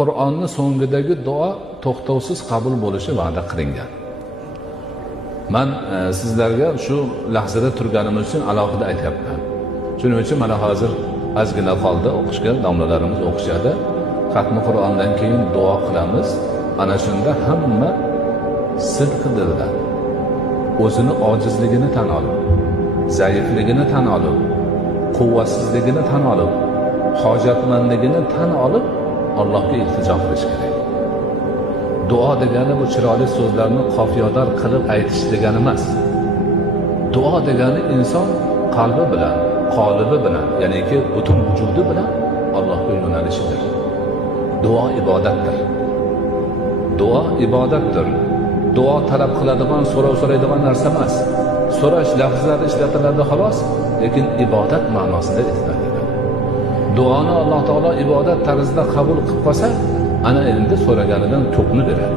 Qur'onni so'ngidagi duo to'xtovsiz qabul bo'lishi va'da qilingan. Men sizlarga shu lahzada turganimiz uchun alohida aytyapman. Shuning uchun mana hozir ozgina qoldi o'qishga, domlalarimiz o'qishadi. Xatmi Qur'ondan keyin duo qilamiz. Ana shunda hamma sidq dildan o'zini ojizligini tan olib, zaifligini tan olib, quvvatsizligini tan olib, hojatmandligini tan olib Allohga iltijo qilish kerak. Duo degani bu chiroyli so'zlarni qofiyador qilib aytish degani emas. Duo degani inson qalbi bilan, qolibi bilan, ya'niki butun vujudi bilan Allohga yo'nalishidir. Duo ibodatdir. Duo ibodatdir. Duo talab qiladigan, so'raydigan narsa emas. So'rash lafzlari ishlatiladi xolos, lekin ibodat ma'nosida aytiladi. Duoni Alloh taolo ibodat tarzida qabul qilib qolsa, ana endi so'raganidan ko'pni beradi.